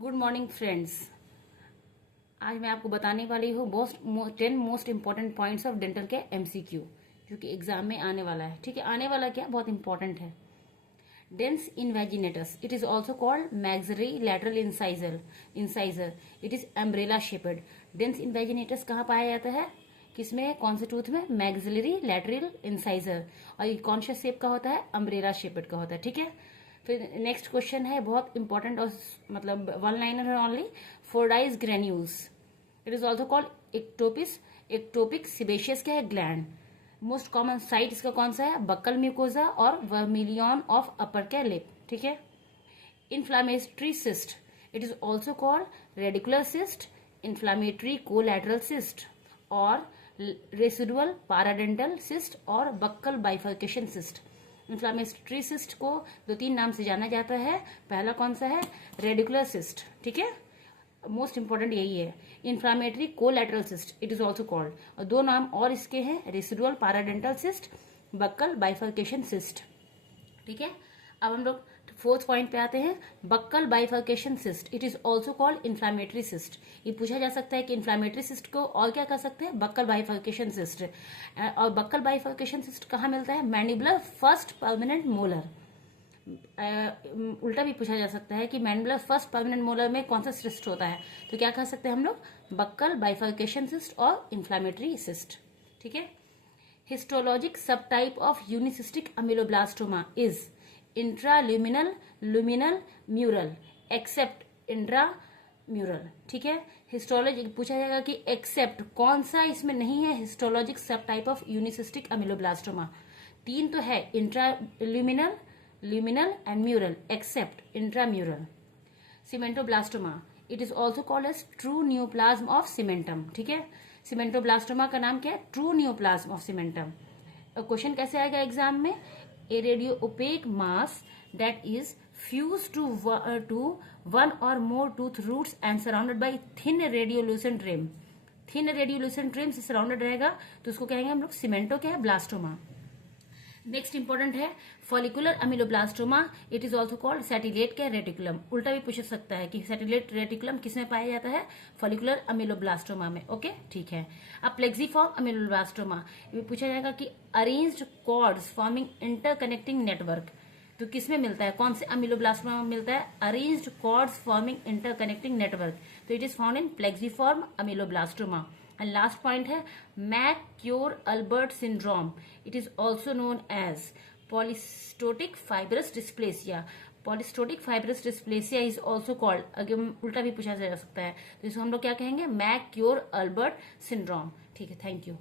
Good morning friends. आज मैं आपको बताने वाली हूँ 10 most important points of dental के एमसीक्यू जो कि एग्जाम में आने वाला है। ठीक है, आने वाला क्या बहुत इंपॉर्टेंट है। Dens invaginatus, it is also called maxillary lateral incisor, it is umbrella shaped. Dens invaginatus कहाँ पाया जाता है, किसमें, कौन से टूथ में, मैक्सिलरी लैटरल इंसाइजर, और ये कौन सा शेप का होता है, अम्ब्रेला शेपेड का होता है। ठीक है, फिर नेक्स्ट क्वेश्चन है बहुत इंपॉर्टेंट और मतलब वन लाइनर है only. Fordyce granules, it is also called ectopic sebaceous क्या है, ग्लैंड। मोस्ट कॉमन साइट इसका कौन सा है, बक्कल म्यूकोजा और वर्मिलियन ऑफ अपर क्या लिप। ठीक है, inflammatory cyst, it is also called radicular cyst, inflammatory collateral cyst और रेसिडुअल पाराडेंटल सिस्ट और buccal bifurcation cyst. Inflammatory cyst को 2-3 नाम से जाना जाता है। पहला कौन सा है, रेडिकुलर सिस्ट। ठीक है, मोस्ट इंपॉर्टेंट यही है। Inflammatory collateral cyst it is also called, और 2 नाम और इसके हैं, residual paradental cyst, buccal bifurcation cyst. ठीक है, अब हम लोग 4th पॉइंट पे आते हैं, buccal bifurcation cyst, it is also called inflammatory cyst. ये पूछा जा सकता है कि इन्फ्लामेटरी सिस्ट को और क्या कर सकते हैं, बक्कल बाइफर्केशन सिस्ट। और बक्कल बाइफर्केशन सिस्ट कहाँ मिलता है, मैंडिबुलर फर्स्ट परमानेंट मोलर। उल्टा भी पूछा जा सकता है कि मैंडिबुलर फर्स्ट परमानेंट मोलर में कौन सा सिस्ट होता है, तो क्या कह सकते हैं हम लोग, बक्कल बाइफर्केशन सिस्ट और इन्फ्लामेटरी सिस्ट। ठीक है, histologic sub type of unicystic ameloblastoma is intraluminal, luminal, mural, except intramural. ठीक है, हिस्टोलॉजी पूछा जाएगा कि एक्सेप्ट कौन सा इसमें नहीं है, histologic sub type of unicystic अमिलोब्लास्टोमा। 3 तो है, intraluminal, luminal and mural, except intramural. Cementoblastoma, it is also called as true neoplasm of cementum. ठीक है, सीमेंटोब्लास्टोमा का नाम क्या है, true neoplasm of cementum. Question कैसे आएगा एग्जाम में, a radio opaque mass that is fused to one or more tooth roots and surrounded by thin radiolucent rim। thin radiolucent rim से सराउंडेड रहेगा तो उसको कहेंगे हम लोग सीमेंटो क्या है, ब्लास्टोमा। नेक्स्ट इंपॉर्टेंट है follicular ameloblastoma, it is also called stellate क्या रेटिकुलम। उल्टा भी पूछ सकता है कि सैटिलेट रेटिकुलम किसमें पाया जाता है, फॉलिकुलर अमिलोब्लास्टोमा में। ओके, ठीक है। अब प्लेक्सीफॉर्म अमिलोब्लास्टोमा, ये पूछा जाएगा कि arranged cords forming interconnecting network, तो किसमें मिलता है, कौन से अमिलोब्लास्टोमा में मिलता है, arranged cords forming interconnecting network, तो it is found in plexiform ameloblastoma. And last point है McCune Albright syndrome, it is also known as polyostotic fibrous dysplasia. Polyostotic fibrous dysplasia is also called, अगर उल्टा भी पूछा जा सकता है तो इसको हम लोग क्या कहेंगे, मैक्योर अल्बर्ट सिंड्रोम। ठीक है, थैंक यू।